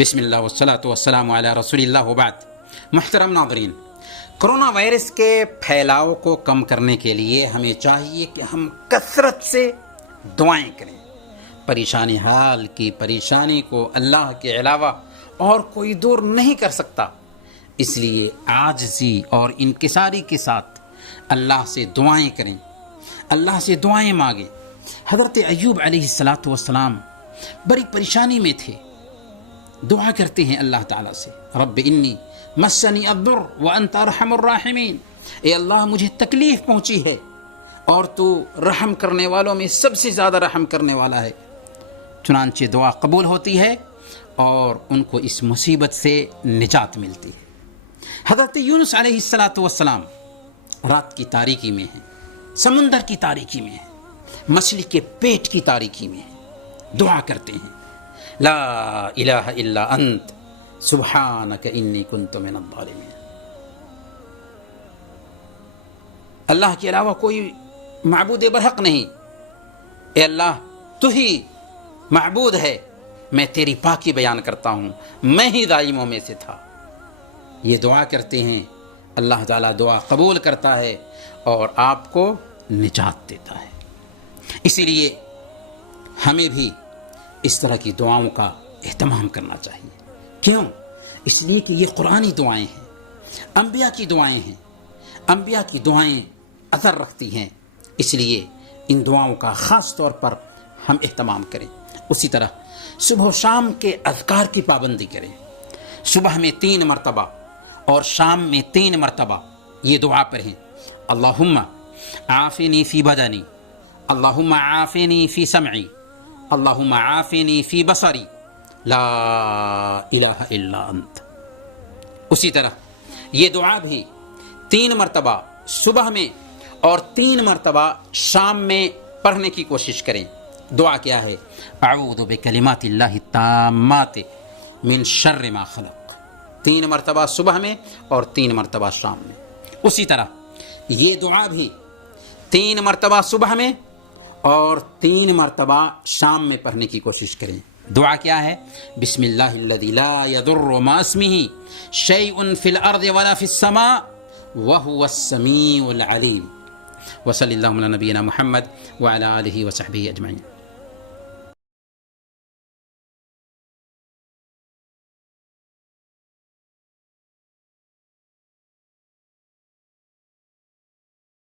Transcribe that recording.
بسم اللہ والصلاۃ والسلام علی رسول اللہ وبعد۔ محترم ناظرین، کرونا وائرس کے پھیلاؤ کو کم کرنے کے لیے ہمیں چاہیے کہ ہم کثرت سے دعائیں کریں۔ پریشانی حال کی پریشانی کو اللہ کے علاوہ اور کوئی دور نہیں کر سکتا، اس لیے عاجزی اور انکساری کے ساتھ اللہ سے دعائیں کریں، اللہ سے دعائیں مانگیں۔ حضرت ایوب علیہ السلام بڑی پریشانی میں تھے، دعا کرتے ہیں اللہ تعالیٰ سے، رب انی مسنی الضر وانت ارحم الراحمین، اے اللہ مجھے تکلیف پہنچی ہے اور تو رحم کرنے والوں میں سب سے زیادہ رحم کرنے والا ہے۔ چنانچہ دعا قبول ہوتی ہے اور ان کو اس مصیبت سے نجات ملتی ہے۔ حضرت یونس علیہ السلام رات کی تاریکی میں ہیں، سمندر کی تاریکی میں ہیں، مچھلی کے پیٹ کی تاریکی میں ہیں، دعا کرتے ہیں، لا الہ الا انت سبحانک انی کنت من الظالمین۔ اللہ کے علاوہ کوئی معبود برحق نہیں، اے اللہ تو ہی معبود ہے، میں تیری پاکی بیان کرتا ہوں، میں ہی ظالموں میں سے تھا۔ یہ دعا کرتے ہیں، اللہ تعالیٰ دعا قبول کرتا ہے اور آپ کو نجات دیتا ہے۔ اسی لیے ہمیں بھی اس طرح کی دعاؤں کا اہتمام کرنا چاہیے۔ کیوں؟ اس لیے کہ یہ قرآنی دعائیں ہیں، انبیاء کی دعائیں ہیں، انبیاء کی دعائیں اثر رکھتی ہیں، اس لیے ان دعاؤں کا خاص طور پر ہم اہتمام کریں۔ اسی طرح صبح و شام کے اذکار کی پابندی کریں، صبح میں 3 مرتبہ اور شام میں 3 مرتبہ یہ دعا پڑھیں، اللہم عافنی فی بدنی، اللہم عافنی فی سمعی، اللہم عافنی فی بصری، لا الہ الا انت۔ اسی طرح یہ دعا بھی 3 مرتبہ صبح میں اور 3 مرتبہ شام میں پڑھنے کی کوشش کریں۔ دعا کیا ہے؟ اعوذ بکلمات اللہ التامات من شر ما خلق، 3 مرتبہ صبح میں اور 3 مرتبہ شام میں۔ اسی طرح یہ دعا بھی 3 مرتبہ صبح میں اور 3 مرتبہ شام میں پڑھنے کی کوشش کریں۔ دعا کیا ہے؟ بسم اللہ الذی لا یضر مع اسمہ شیء فی الارض ولا فی السماء وهو السمیع العلیم۔ وصلی اللہ علی نبینا محمد وعلی آلہ وصحبہ اجمعین۔